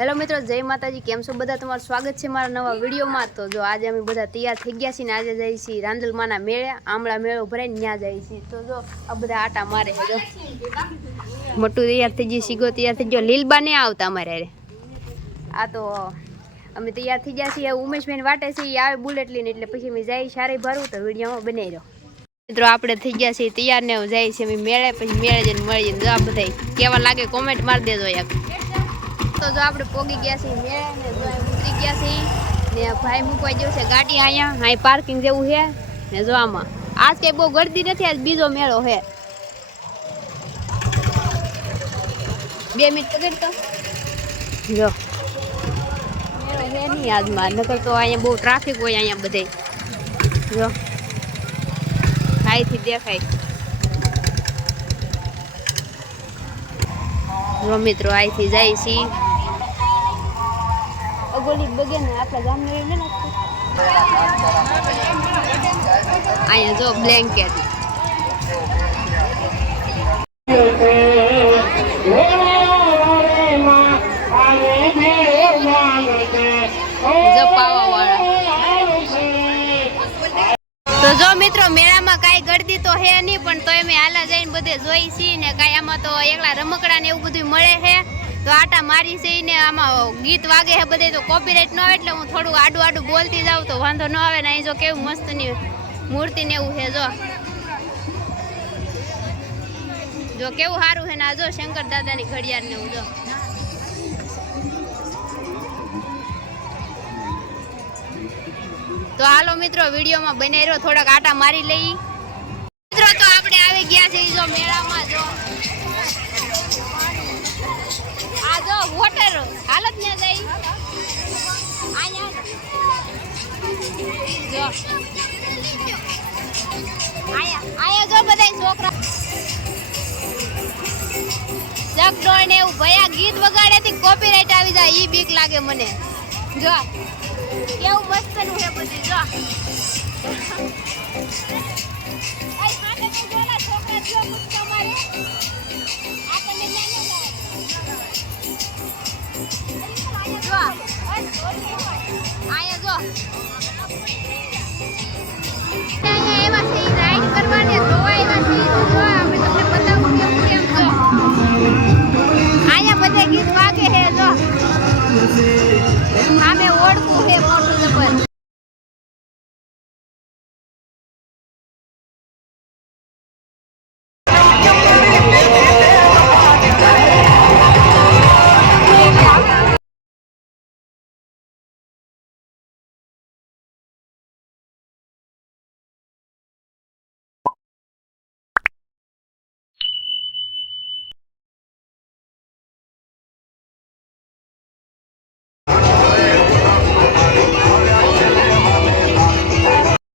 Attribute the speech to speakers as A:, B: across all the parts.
A: Hello મિત્રો, જય માતાજી. કેમ છો બધા? તમારું સ્વાગત છે મારા નવા વિડીયોમાં. તો જો આજે અમે બધા તૈયાર થઈ ગયા છીએ ને આજે જઈએ છીએ રાંદલમાના મેળે, આમળા મેળો ભરાઈને ત્યાં જઈએ છીએ. તો જો આ બધા આટા મારે જો. મોટું તૈયાર થઈ ગયું સીગો તૈયાર થઈ ગયો. લીલબા ને આવતા અમારે અરે આ તો અમે તૈયાર થઈ ગયા છીએ. ઉમેશભાઈ વાટે છે એ આવે બુલેટ લઈને, એટલે પછી અમે જઈએ સારી ભરવું તો વિડીયોમાં બનાવી રહ્યો મિત્રો, આપણે થઈ ગયા છીએ તૈયાર ને જાય છે અમે મેળે, પછી મેળે જઈને મળીએ. જો આ બધા કેવા લાગે કોમેન્ટ મારી દેજો એક. તો જો આપણે પોગી ગયા છીએ મેં ઉતરી ગયા છીએ, ને ભાઈ મૂકવા જેવું છે ગાડી અહીંયા, અહીં પાર્કિંગ જેવું છે, ને જો આજ કંઈ બહુ ગરદી નથી, આજ બીજો મેળો છે. બે મિનિટ પકડ તો. જો. મેળો છે નહીં આજમાં, નકર તો અહીંયા બહુ ટ્રાફિક હોય અહીંયા બધે. જો. અહીંથી દેખાય. મિત્રો, અહીંથી જાય છીએ. અગોલી બગે ને આપણા ગામની રહી ને અહીંયા જો બ્લેન્કેટ તો જો મિત્રો, મેળામાં કાંઈ ગળદી તો હે નહીં, પણ તોય મેં હાલા જઈને બધે જોઈ છીએ ને કાંઈ આમાં તો એકલા રમકડા ને એવું બધું મળે છે તો આટા મારી છે ને આમાં ગીત વાગે છે બધે, તો કોપીરાઇટ ન આવે એટલે હું થોડું આડું આડું બોલતી જાઉં, તો વાંધો ન આવે ને અહીં જો કેવું મસ્તની મૂર્તિ ને એવું છે, જો. જો કેવું સારું છે ને આ જો શંકર દાદાની ઘડિયાળ ને એવું, જો. તો હાલો મિત્રો, વિડીયોમાં બનાવી રહ્યો, થોડાક આટા મારી લઈ. મિત્રો, તો આપણે આવી ગયા છે જો મેળામાં, જો. જો જો બધા છોકરા. જગડોળ ને એવું ભયા ગીત વગાડે થી કોપીરાઇટ આવી જાય, ઈ બીક લાગે મને. જો. કેવું મસ્ત જો. છોકરા, જો જો.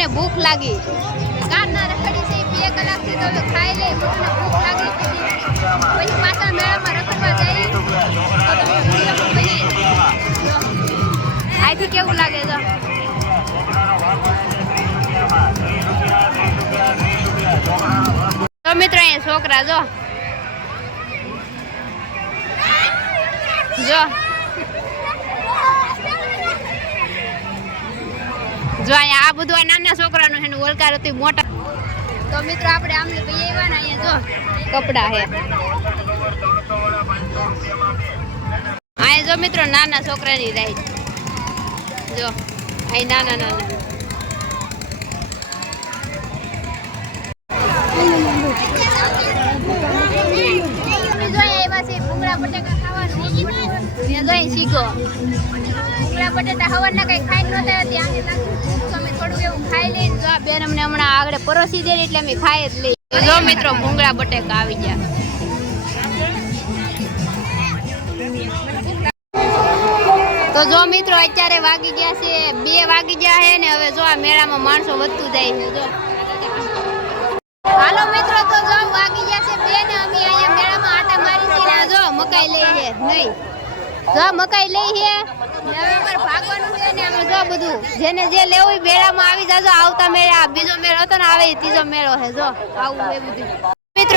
A: મટુને ભૂખ લાગી. ગામના રખડી છે, બે કલાકથી તો ખાઈ લે મને ભૂખ લાગી પછી પછી મેળામાં રખડવા તો બનાવી આથી કેવું લાગે છે? તો મિત્રો અહીંયા છોકરા જો. જો. જો અહીંયા આ બધું આ નાના છોકરાનું છે ને ઓલકાર હતી મોટા. તો મિત્રો આપણે આમને ભાઈ આવ્યા ને અહીંયા જો. કપડા હે. અહીંયા જો મિત્રો નાના છોકરાની રાઈડ. જો અહીં નાના નાના. બટેકા ખાવાનું. મેં જોઈ શીખો. ભૂંગળા બટેટા હવારના કઈ ખાઈ નહોતા ત્યાં લાગ્યું અમે થોડું એવું ખાઈ લઈને જો આ બેન અમને હમણાં આગળ પરોસી દે એટલે અમે ખાઈ જ લઈએ. તો જો મિત્રો, ભૂંગળા બટેકા આવી ગયા. તો જો મિત્રો, અત્યારે વાગી ગયા છે, બે વાગી ગયા છે ને હવે જો આ મેળામાં માણસો વધતું જાય છે, જો. હાલો મિત્રો, તો જો વાગી ગયા છે બે ને અમે અહીંયા મેળામાં આટા મારી છે ને જો મકાઈ લઈ છે, નહીં. જો મકાઈ લઈ છે ભાગવાનું જેને જે લેવું મેળામાં આવી જાજો, આવતા મેળે આ બીજો મેળો હતો મેળો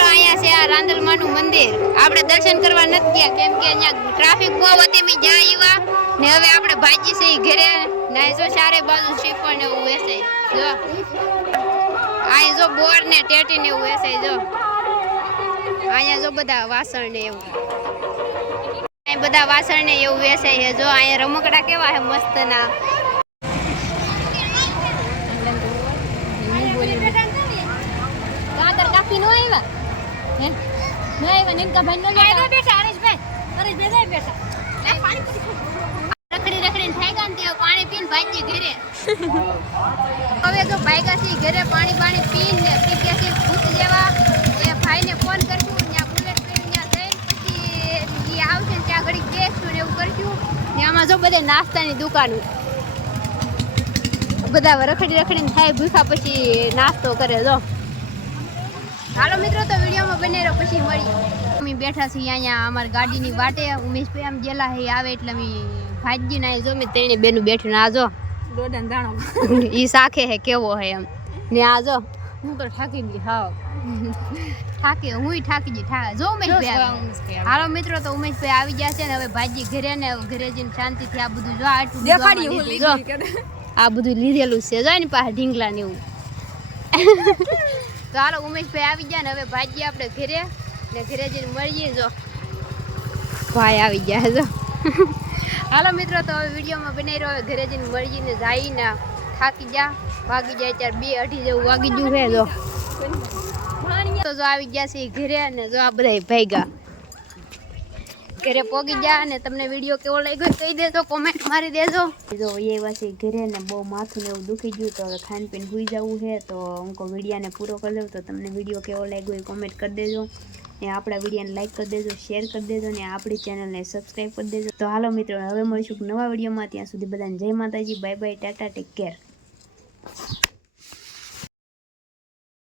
A: અહીંયા છે આ મંદિર. આપણે દર્શન કરવા નથી કેમ કે અહીંયા ટ્રાફિક બહુ મેં જ્યાં આવ્યા. ને હવે આપણે ભાજી છે ઘરે. ને જો ચારે બાજુ શ્રીફળ ને એવું વેચાય જો. અહીં જો બોર ને ટેટી ને એવું વેચાય જો. અહીંયા જો બધા વાસણ ને એવું બધા વાસણ ને એવું વેચાય છે. જો અહીંયા રમકડા કેવા છે મસ્ત ના કાતર કાકી નો આવ્યા? હે? નો આવ્યા? નિનકા ભાઈ નો આવ્યા બેઠા હરેશભાઈ હરેશભાઈ બેઠા. રખડી રખડીને થાય ગયા ને પાણી પીને ભાજી ઘરે. હવે તો ભાગ્યા ઘરે પાણી પાણી પીને પી ગયા છે ભૂત જેવા એ ભાઈને ફોન કરશું ત્યાં બુલેટ લઈને ત્યાં જઈને પછી એ આવશે ને ત્યાં ઘડી બેસશું ને એવું કરશું ને આમાં જો બધે નાસ્તાની દુકાનો. બધા રખડી રખડીને થાય ભૂસા પછી નાસ્તો કરે જો. હાલો મિત્રો તો વિડીયોમાં બને રહો પછી મળી અમે બેઠા છીએ અહીંયા અમારી ગાડીની વાટે. ઉમેશભાઈ આમ જેલા હે આવે એટલે અમે ભાજી ના જો મેં તેણે બેનું બેઠું ને આ જો.
B: દોડન દાણો
A: ઈ સાખે હે કેવો હે એમ. ને આ જો.
B: હું તો થાકી ગઈ હાવ.
A: થાકે હું થાકી ગઈ થા જો ઉમેશભાઈ. હાલો મિત્રો તો ઉમેશભાઈ આવી ગયા છે ને હવે ભાજી ઘરે ને હવે ઘરે જઈને શાંતિથી આ બધું જો આટલું
B: દેખાડી હું
A: લીધું. આ બધું લીધેલું છે. જો ને પાસે ઢીંગલા ને એવું. તો હાલો ઉમેશભાઈ આવી ગયા ને હવે ભાજી આપણે ઘરે ને ઘરે જઈને મળીએ જો. ભાઈ આવી ગયા જો. હાલો મિત્રો તો હવે વિડીયોમાં બનાવી રહ્યો ઘરે જઈને મળીને જઈને. થાકી જા. ભાગી જાય ત્યારે બે અઢી જેવું વાગી ગયું હે જો. તો જો આવી ગયા છે ઈ ઘરે અને જો આ બધા ભાગ્યા. ઘરે પોગી જા અને તમને વીડિયો કેવો લાગ્યો એ કહી દેજો કોમેન્ટ મારી દેજો. જો એ વાસી ઘરે ને બહુ માથું ને એવું દુખી ગયું તો હવે ખાન પીને સુઈ જવું છે. તો હું કહું વિડીયાને પૂરો કરી દઉં તો તમને વીડિયો કેવો લાગ્યો એ કોમેન્ટ કરી દેજો. ને આપણા વિડીયોને લાઈક કરી દેજો શેર કરી દેજો ને આપણી ચેનલને સબસ્ક્રાઈબ કરી દેજો. તો હાલો મિત્રો, હવે મળીશું નવા વિડીયોમાં. ત્યાં સુધી બધાને જય માતાજી bye bye ta-ta take care Thank you.